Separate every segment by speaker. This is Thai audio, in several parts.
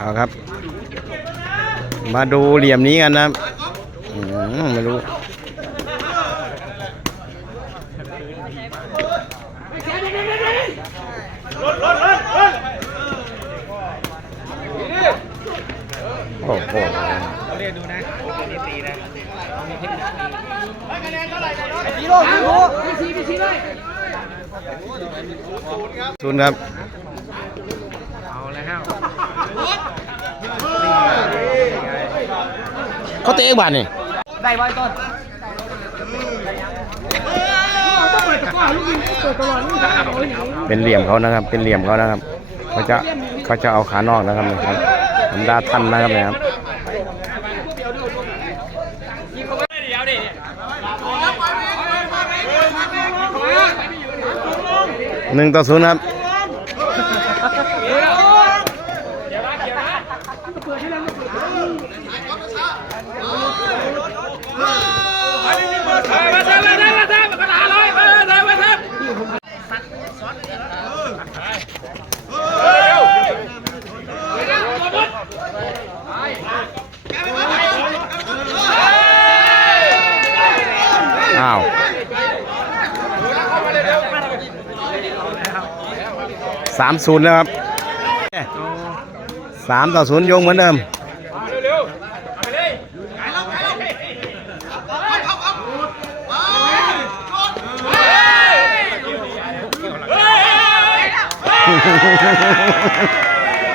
Speaker 1: เอาครับ มาดูเหลี่ยมนี้กันนะครับอืมไม่รู้โอ้โห
Speaker 2: เรียนดูนะเรียนตีนะมีเทคนิค
Speaker 3: พี่โลพี่โลพี่ชี้พี่ชี้เลย
Speaker 1: ศูนย์ครับ
Speaker 2: เขา
Speaker 1: เตะอีกบาทนี่
Speaker 3: ได้ไว้ต้นต้องเปิดตะกร้าลูกยิงเปิดตลอดลูกโอ้ย
Speaker 1: เป็นเหลี่ยมเขานะครับ เป็นเหลี่ยมเขานะครับ เขาจะเขาจะเอาขานอกนะครับนะครับธรรมดาทันนะครับนะครับหนึ่งต่อศูนย์ครับ อ้าวสามศูนย์แล้วครับสามต่อศูนย์ยงเหมือนเดิม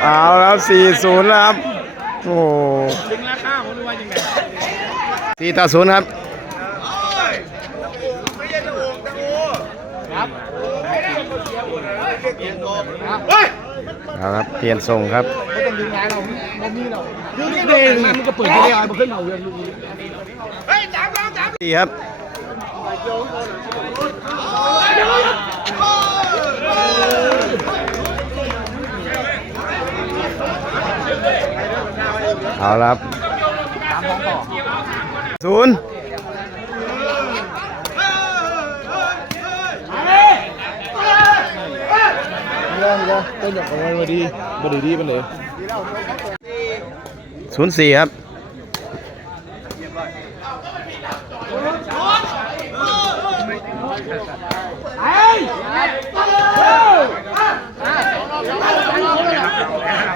Speaker 1: เอาแล้วสี่ศูนย์แล้วครับ โอ้โห
Speaker 2: ดึงราคาผมดูว่ายังไง
Speaker 1: สี่ต่อศูนย์ครับเอาครับ เปลี่ยนทรงครับ ดูงา
Speaker 3: นี่เองมันก็เปิดไม่ได้มันขึ้นเอาเรื่องลูกนี้
Speaker 1: ดีครับเอาละครับศูนย์
Speaker 3: ย่องย่องต้นอย่างของมันมาดีมาดีดีมันเลย
Speaker 1: ศูนย์สี่ครับ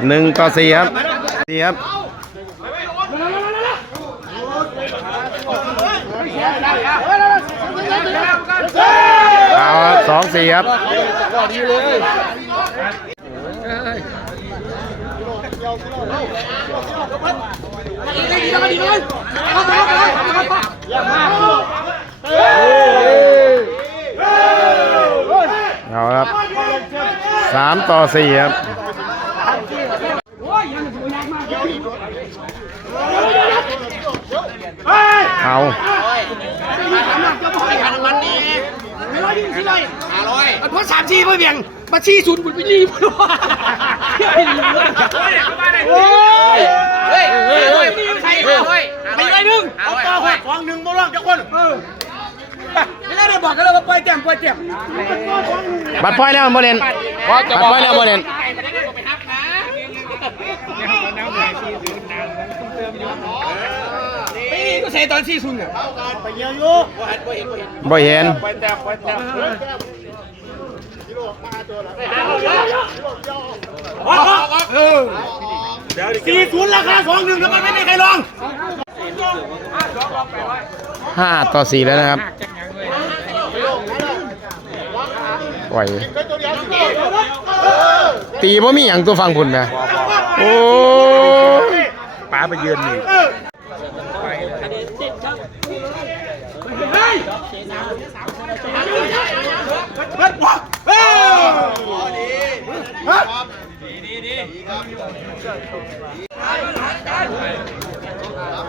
Speaker 1: หนึ่งต่อสี่ครับสี่ครับเอาสองสี่ครับ
Speaker 3: ก็ดี เอา
Speaker 1: ครับสามต่อสี่ครับเอา
Speaker 3: ไม่ร้อยยี่สิเลยห้าร้อยเพราะสามชีไม่อเบี่ยงมาชีศูนย์บุญไปรีบว่าโอ้ยเฮ้ยเฮ้ยเฮ้ยใครห้าร้อยไม่ได้หนึ่งเอาต่อ หนึ่งโมล่างจักคนไม่ได้บอกกันแล้วว่าปล่อยแต้มปล่อยแต้ม
Speaker 1: บัตรพอยแล้วมันบ่เล่นบัตรพอยแล้วบ่เล่น
Speaker 3: ไม่นี่ก็เสียตอนชีศูนย์เนี่ย
Speaker 1: บ่เห็น
Speaker 2: ไปแต้มไปแต้ม
Speaker 3: สี่ศูนย์ราคาสองหนึ่งแล้วมันไม่มีใครลอง
Speaker 1: ห้าต่อสี่แล้วนะครับปล่อยตีบ่มีอย่างตัวฟังพุ่นนะโอ้ย
Speaker 2: ป้าไปยืนนี่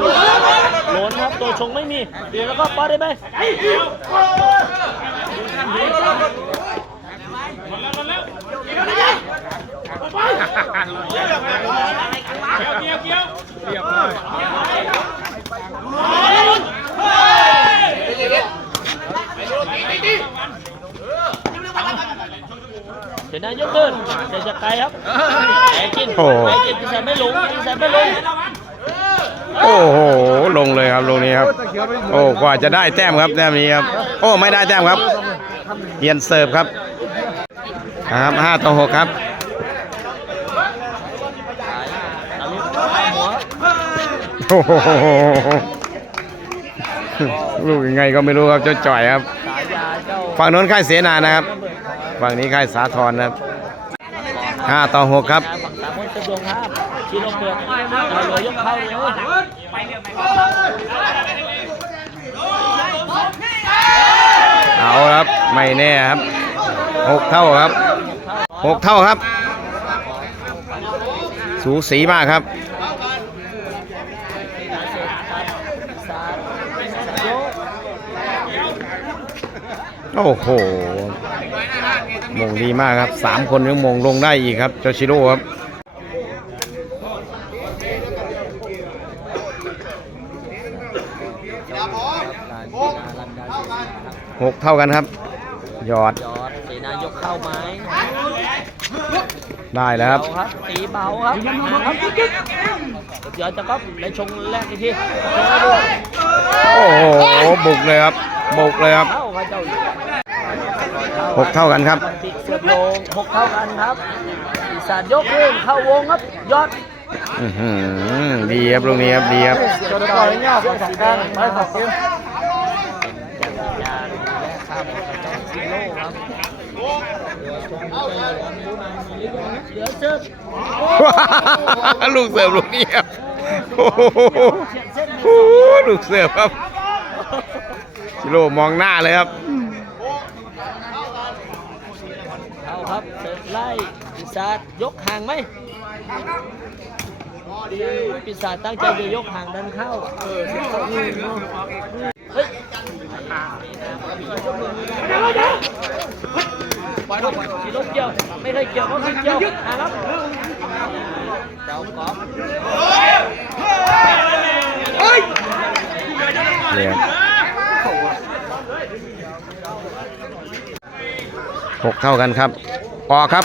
Speaker 2: แล้วตัวชงไม่มีเดี๋ยวแล้วก็ป้าได้ไหมเดี๋ยวนะยกขึ้นเดี๋ยวจะไกลครับไอ้กิน
Speaker 1: โอ้
Speaker 2: ไอ้กินพี่แซมไม่ลงพี่แซมไม่ลง
Speaker 1: โอ้โหลงเลยครับลงนี้ครับ โอ้กว่าจะได้แต้มครับแต้มนี้ครับ โอ้ไม่ได้แต้มครับเปลี่ยนเสิร์ฟครับครับห้าต่อหกครับ
Speaker 2: ตาลุกหัว
Speaker 1: โอ้โหลูกยังไงก็ไม่รู้ครับเจ้าจ่อยครับ
Speaker 2: สายยาเจ้า
Speaker 1: ฝั่งโน้นค่ายเสนานะครับฝั่งนี้ค่ายสาทรนะครับห้าต่อหกครับ
Speaker 2: ชีโรเปิดเอาเลยยกเข้าเลย
Speaker 1: เอาครับ ไม่แน่ครับหกเท่าครับหกเท่าครับ สูสีมากครับโอ้โห มงดีมากครับ สามคนยังมงลงได้อีกครับโจชิโร่ครับ หกเท่ากันครับ หยอด
Speaker 2: ยอดเสนายกเข้าไม้
Speaker 1: ได้แล้วครับ
Speaker 2: เบาครับตีเบาครับครับเดี๋ยวจะก๊อปได้ชงแรกอีกทีชงให้ดู
Speaker 1: โอ้โห บุกเลยครับ บุกเลยครับ
Speaker 2: เข้าครับเจ้า
Speaker 1: หกเท่ากันครับ
Speaker 2: ติดเสือบลงหกเท่ากันครับปีศาจยกขึ้นเข้าวงครับ ยอด
Speaker 1: อื้อหือดีครับลูกนี้ครับดีครับ
Speaker 2: จนต่อยเนี่ยสองสองกลางไปสองเกมยานแรกข้ามกับเจ้าซิโร่ครับเห ลู
Speaker 1: กเสิร์ฟลูกนี้ครับโอ้โหโอ้โหลูกเสิร์ฟครับชิโร่มองหน้าเลยครับ
Speaker 2: เอาครับเสิร์ฟไล่ปีศาจยกห่างไหมปีศาจตั้งใจจะยกห่างดันเข้าเฮ้ย ชีลบเกี่ยว ไม่เคยเกี่ยวก็คือเกี่ยวอะครับเจ้ากอล์ฟ
Speaker 1: เนี่ยหกเท่ากันครับ ออกครับ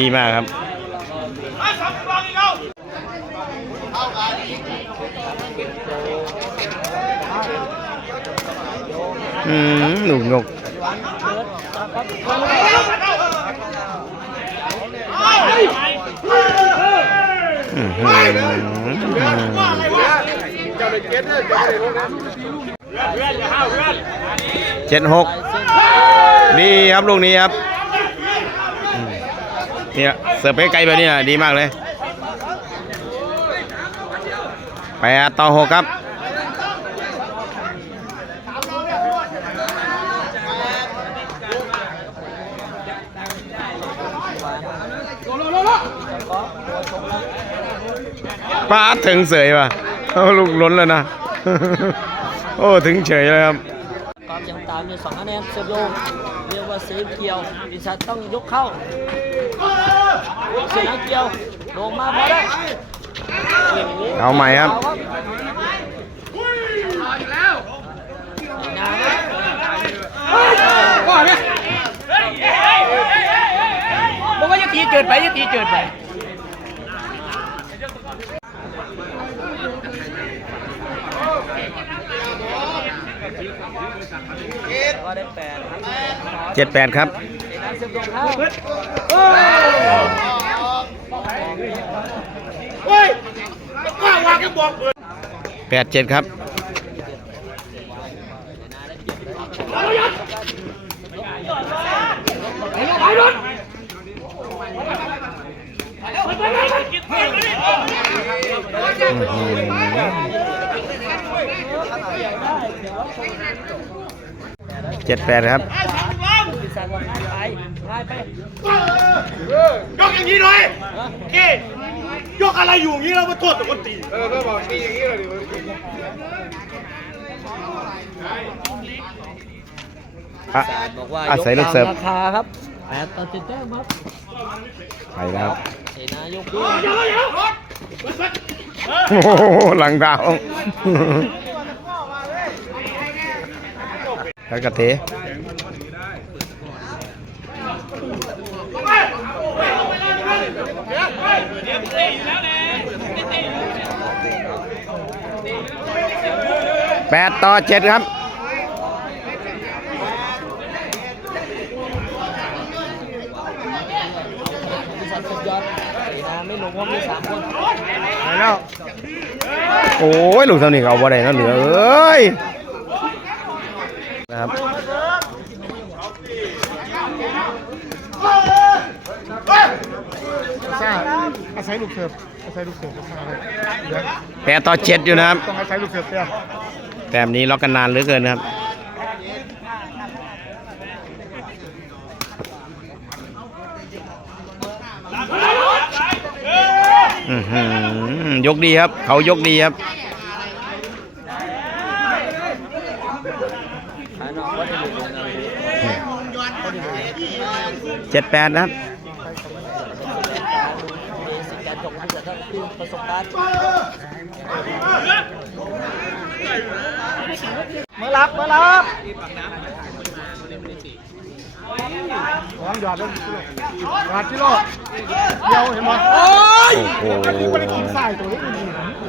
Speaker 1: ดีมากครับอืมหนุกหนุกอื้อหือเจ็ดหกดีครับลูกนี้ครับอืม เนี่ยเสิร์ฟไปไกลแบบนี้นะดีมากเลยแปดต่อหกครับป้าถึงเสยป่ะลูกล้นแล้วนะ โอ้ถึงเฉยเลยครับ
Speaker 2: กอล์ฟยังตามอยู่สองคะแนนเสิร์ฟโยเรียกว่าเซฟเกี่ยวปีศาต้องยกเข้า เสียเกี่ยวลงมาพอได้
Speaker 1: เอาใหม่ครับ
Speaker 3: ก่อนเนี่ยบอกว่าจะตีเกินไปจะตีเกินไป
Speaker 4: เจ็
Speaker 1: ดแปดครับ แปดเจ็ดครับเจ็ดแปดครับ
Speaker 2: ปีศาจว่าง่าย ไปง่ายไป
Speaker 5: ยกอย่างนี้หน่อยกี้ยกอะไรอยู่อย่างนี้เรามาโทษแต่คนตี
Speaker 1: อะ
Speaker 2: บอกว่า
Speaker 1: อาศัยลูกเสิร์ฟ
Speaker 2: ราคาครับแปดต่อเจ็ดแต้มครับ
Speaker 1: ไปแล้ว
Speaker 2: เสนายกขึ้น
Speaker 1: โอ้โหหลังดาวแล้วก็เท แปดต่อเจ็ดครับ
Speaker 2: ปีศาจสุดยอดเสนาไม่ลงเพราะมีสามคน
Speaker 1: ไปแล้วโอ้ยลูกเท่านี้เขาบ่ได้เนาะเหลือเอ้ยนะครับ
Speaker 5: อาศัยลูกเสิร์ฟอาศัยลูกเสิร์ฟต้องอะไรเดี๋ยว
Speaker 1: แปดต่อเจ็ดอยู่นะครับ
Speaker 5: ต้องอาศัยลูกเสิร์ฟเตี้ย
Speaker 1: แต้มนี้ล็อกกันนานเหลือเกินครับอือหือยกดีครับ เขายกดีครับ
Speaker 2: เจ็
Speaker 1: ดแปดนะครับ
Speaker 2: ประสบการณ์
Speaker 5: รับมารับวางหยอดเลยหยอดที่โลกเดียวเห็นไหมโอ้ย
Speaker 1: โอ้โห
Speaker 5: ไม่ได้กินสายตัวนี้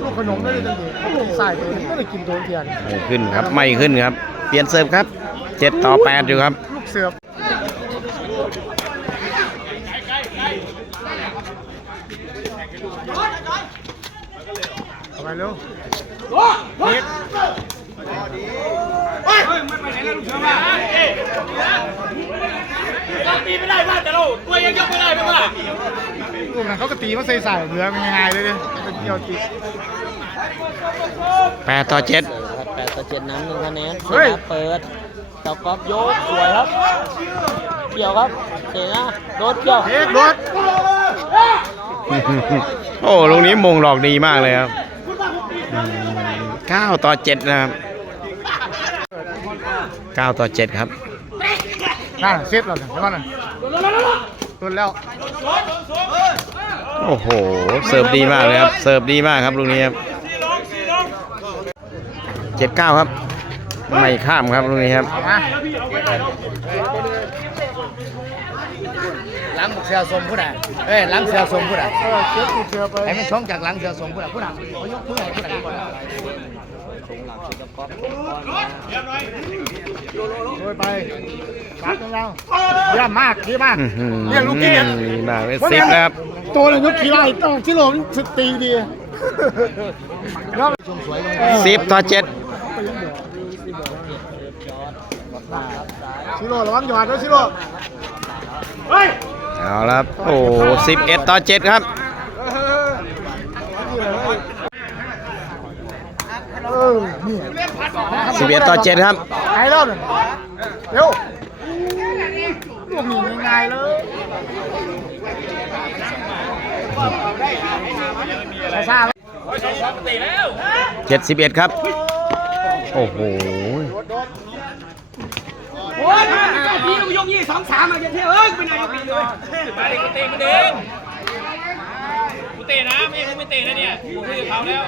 Speaker 5: ลูกขนมได้เลยตั้งแต่เขาลงสายตัวนี้ไม่ได้กินตัวเทียน
Speaker 1: ไม่ขึ้นครับไม่ขึ้นครับ เปลี่ยนเสิร์ฟครับเจ็ดต่อแปดอยู่ครับ
Speaker 5: ลูกเสิร์ฟเอาไปเร็วเน็ตเฮ้ยไม่ไปไหนแล้วลูก เราตีไม่ได้บ้าแต่เราตัวยังยกไม่ได้ไม่ว่าลูกนั้นเขาก็ตีมาใส่ใส่เหลือมันง่ายๆเลยดิเป็นเกี่ยวตี
Speaker 1: แปดต่อเจ็ด
Speaker 2: แปดต่อเจ็ดน้ำหนึ่งคะแนนเฮ้
Speaker 5: ย
Speaker 2: เปิดเจ้ากอบยกสวยครับเกี่ยวครับเสนาโดดเกี่ยว
Speaker 5: เอกรถ
Speaker 1: โอ้ลูกนี้มงหลอกดีมากเลยครับเก้าต่อเจ็ดนะครับ เก้าต่อเจ็ดครับ
Speaker 5: น่าเซฟแล้วเห็นป่ะน่ะตุนแล้ว
Speaker 1: โอ้โห เสิร์ฟดีมากเลยครับ เสิร์ฟดีมากครับลูกนี้ครับเจ็ดเก้าครับ ไม่ข้ามครับลูกนี้ครับ
Speaker 5: มาหลังเสือสมผู้ใดเอ้ยหลังเสือสมผู้ใดเออเสือกูเสือไปไอ้ไม่ช่องจากหลังเสือสมผู้ใดผู้ใดเขายกผู้ใดผู้ใด ก่อน
Speaker 2: ชงหลังเจ้ากอบ
Speaker 5: โดยไปรักของเราเยี่ยมมากดีมาก
Speaker 1: อื้อหือ
Speaker 5: เรียกลูกเกียรติ
Speaker 1: ดีมากเลยสิบนะครับ
Speaker 5: ตัวเลยยกขี่ไล่ต้องชิโร่สตีดีแล้วชมสวย
Speaker 1: สิบต่อเจ็ด
Speaker 5: ชิโร่ระวังหยอดด้วยชิโร่เฮ้ย
Speaker 1: เอาละครับโอ้สิบเอ็ดต่อเจ็ดครับ
Speaker 5: เออนี่
Speaker 1: สิบเอ็ดต่อเจ็ดครับ
Speaker 5: ไอ้รอบหนึ่งเร็วลูกหนีง่ายๆเลยช้าๆ
Speaker 1: เจ็ดสิบเอ็ดครับ โอ้โห
Speaker 5: โอ้ยพี่ยกยี่สองสามมาเยอะเท่เอ้ยเป็นไงยกยี่เลย
Speaker 3: ไปดิกูเตะกูเด้งกูเตะนะไม่ใช่กูไม่เตะนะเนี่ยกูคุยกับเขาแล้ว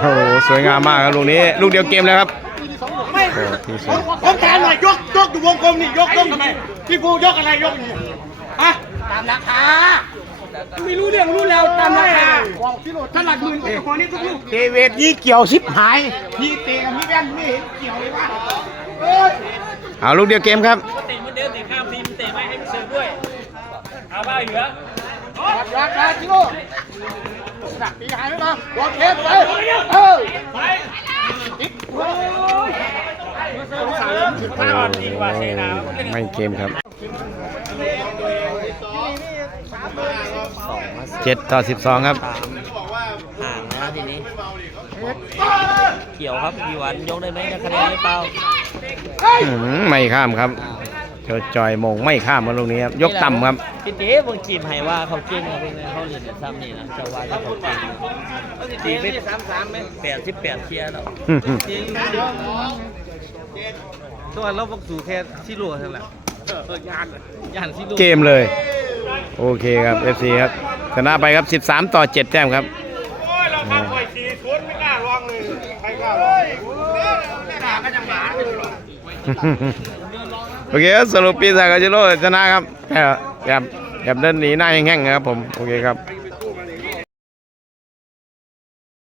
Speaker 1: โอ้โหสวยงามมากครับลูกนี้ ลูกเดียวเกมแล้วครับโอ้ที่สุด
Speaker 5: ผมถามหน่อยยกยกอยู่วงกลมนี่ยกยกทำไม
Speaker 3: พี่กูยกอะไรยกนี่ฮะตามราคาไม่รู้เรื่องรู้แล้วตามราคาถ้าหลักหมื่นก็พอนี้ทุกลูกเตเวทยี่เกี่ยวชิบหายพี่เตะกับพี่แว่นไม่เห็นเกี่ยวเลยวะเอ้ย
Speaker 1: เอาลูกเดียวเกมครับ
Speaker 5: เตะเหมือนเดิมเตะข้ามทีมเตะไม่ให้มันเสิร์ฟด้วยเอาบ้าเหลือ
Speaker 3: รักรักรักจิโก้หนักตีหายไหมมาบอลเทปไปเออ
Speaker 5: ไปถ้าอ่อนดีกว่าเซนา
Speaker 1: ไม่เกมครับเจ็ดต่อสิบสองครับ
Speaker 2: ห่างนะทีนี้เกี่ยวครับพี่วันยกได้ไหมได้คะแนนหรือเปล่า
Speaker 1: อื้อหือไม่ข้ามครับเจ้าจอยมงไม่ข้ามครับลูกนี้ครับยกต่ำครับ
Speaker 2: พี่เต้บางทีมให้ว่าเขาเก่งครับพวกนี้เขาเรียนแต่ซ้ำนี่นะจะว่าจะเขาเก่งตีไปสามสามไหมแปดสิบแปดเทียร์แล้ว
Speaker 4: ตัวเราบอกสู่แค่ซิโร่เท่านั้นแหละยานยานซิโร่
Speaker 1: เกมเลย โอเคครับ FC ครับชนะไปครับ 13 ต่อ 7 แต้มครับ
Speaker 5: เราข้ามปล่อยสี่คนไม่กล้าลองเลยใครกล้าลอง
Speaker 1: โอเคครับสรุปปีศาจกาจิโร่ชนะครับแบบแบบแบบเดินหนีหน้าแห้งๆครับผม โอเคครับ